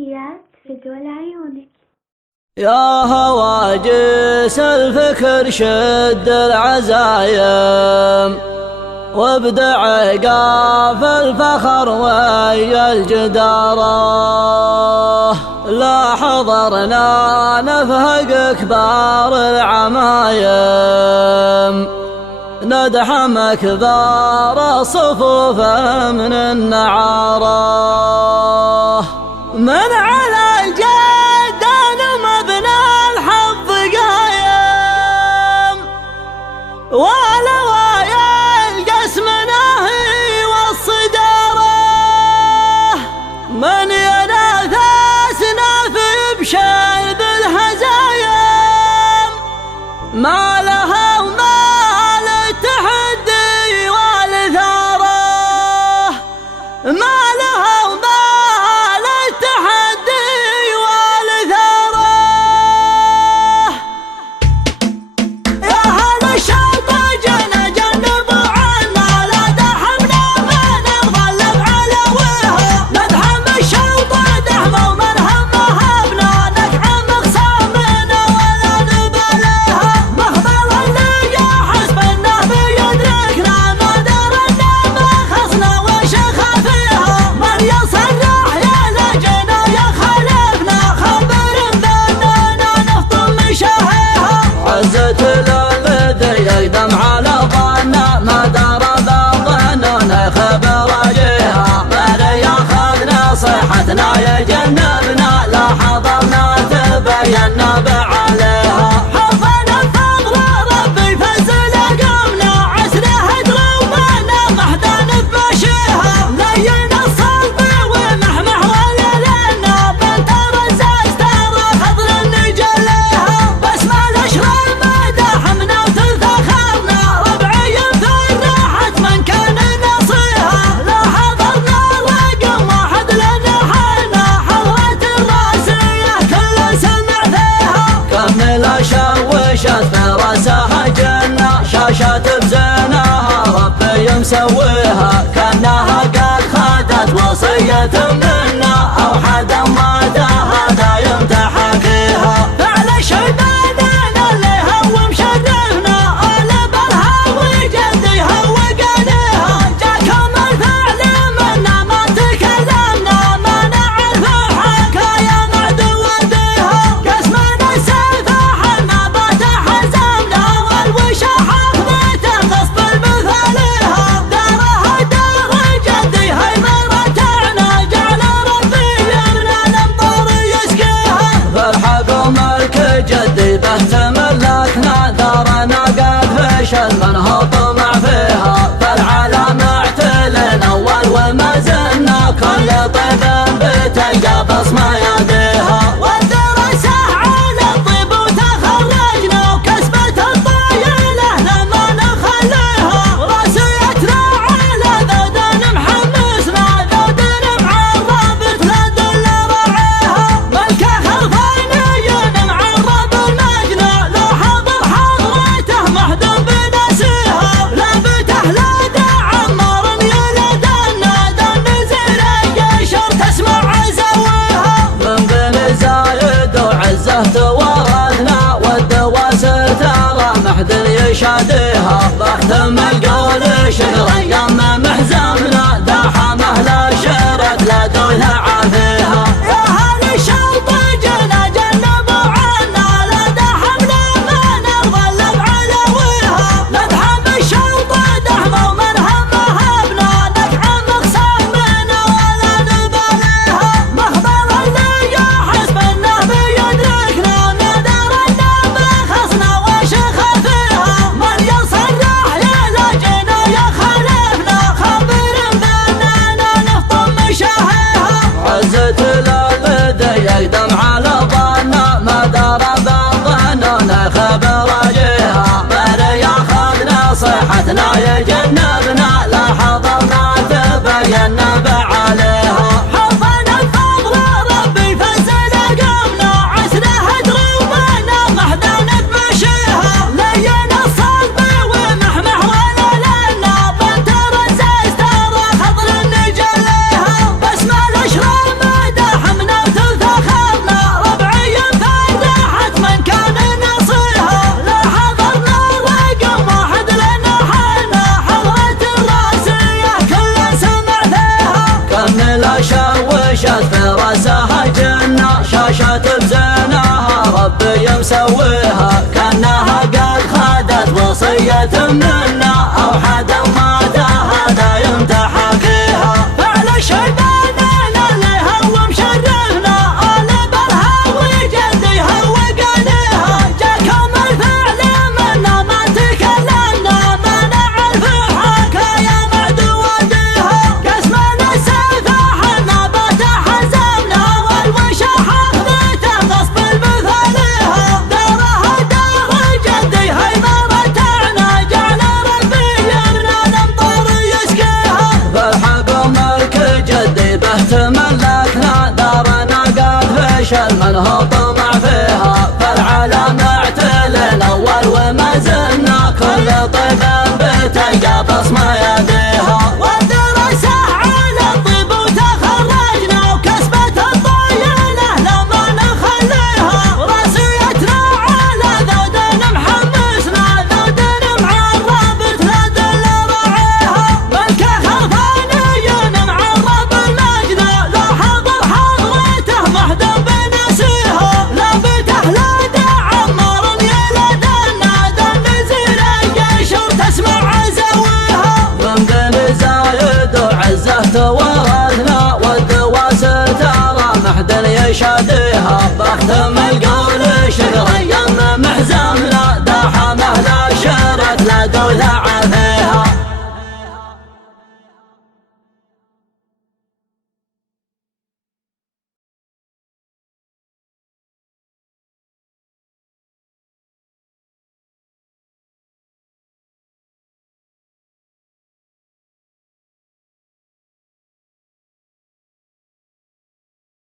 صوتيات فدوى لعيونك. يا هواجس الفكر شد العزايم وابدع قاف الفخر ويا الجدارة، لا حضرنا نفهق كبار العمايم ندحم كبار الصفوف من النعارة، من على الجدان مبنى الحظ قايم ولوايا القسم ناهي والصدارة، من ينافسنا في بشيب الهزايم ما لها وما للتحدي والثارة، ما لها وما للتحدي والثارة. يا هل الشوط جنا جنبوا عنا لا دحمنا ما نتغلب على وها، ندحم الشوط دحم ومن همها بنا ندحم خصامنا ولا نباليها، مخبر اللي حسبنا بيدركنا ما درنا ما خصنا وش خفيها، من يصرح يا لجنا يا خلفنا خبر بأننا نفطم شهيها، عزة الولد يقدم على ظننا ما دار بظننا خبر جهة، من ياخذنا صيحتنا يجنبنا لا حضرنا تبينا بعليها، حظنا الفضل ربي فزل قمنا عسره دروبنا محدان بمشيها، لين الصلب ومحمح وليلنا بنت رزاز ترى خضر نجليها، بسم الاشرار ما دحمنا وتفخرنا ربعي في الراحة من كان نصيها، لا حضرنا رقم واحد لنا حالنا حضرة الراسية كل سمع فيها، كمل شوشت في راسها جنة شاشات بزينها ربي مسويها، كانها قد خدت وصية منا او حدا ما داها دايم تحاكيها، فعل شيباننا اللي هو مشرفنا قلب الهوى جديها وقاليها، جاكم الفعل منا ما تكلمنا ما نعرف حكاية معدو وديها، قسمنا السفاح ما بات حزمنا والوشة حفظته غصب المثاليها، دارها دار جديها مرتعنا جعل ربي يمنى الامطار يسقيها، فالحكم ملك جدي به تملكنا دارنا قد فشل من هو طمع فيها، فالعالم اعتلنا اول وما زلنا كل طيب بتلقى بصمة يديها، والدراسة على الطيب وتخرجنا وكسبة الطايلة لما نخليها، راسيتنا على ذودن محمسنا ذودن معرب تلدل راعيها، ملكه خلفانيين معرب المجنى لو حضر حضرته محدود بنسيها، لابته لاده عمار يلدنا دن زرق شر تسمع زويها، من بن زايد وعزه توارثنا والدواسر ترى محدن يشاديها، بختم القول شهر ايام محزمنا داحمه لا شرت لا دوله عافيها، يا هل الشوط جنا جنبوا عنا لا دحمنا ما نتغلب على وها، ندحم الشوط دحم ومن همها بنا ندحم خصامنا ولا نباليها، مخبر اللي حسبنا بيدركنا ما درنا ما خصنا وش خفيها، من يصرح يا لجنا يا خلفنا خبر بأننا نفطم شهيها، عزة الولد يقدم على ظننا ما دار بظننا خبر جهة، من ياخذنا صيحتنا يجنبنا لا حضرنا تبينا بعليها، حظنا الفضل ربي فزل قمنا عسره دروبنا محدان بمشيها، لين الصلب ومحمح وليلنا بنت رزاز ترى خضر نجليها، بسم الاشرار ما دحمنا فشت في راسها جنة، شاشة بزينها ربي مسويها، كأنها قد خدت وصية منا أو حد ماتها دايم تحاكيها. فعل الشيبان اللي هو مشرفنا قلب الهوي جديها وقاليها، جاكم الفعل منا ما تكلمنا منع الفحاك يا معدودها، قسمنا السيف حنا بتحزمنا والوشح اخذته غصب المثاليها، دارها دار جديها ما رتعنا جعل ربي من الامطار يسقيها. فالحكم ملك جدي به تملكنا دارنا قد فشل من هو طمع فيها، فالعالم اعتلنا اول وما زلنا كل طيب بتلقى بصمة يديها. والدراسة على الطب وتخرجنا وكسبة الطيلة لما نخليها، راسيتنا على ذود محمسنا ذود معرب تنادل راعيها، ملكه خرفاني معرب المجد لو حضر حضرته محدب بنسيها، لابته لدى عمار يلد النادى نزيل الجيش وتسمع عزويها، من بين زايد وعزه توارثنا والدواسر ترى محد يشهد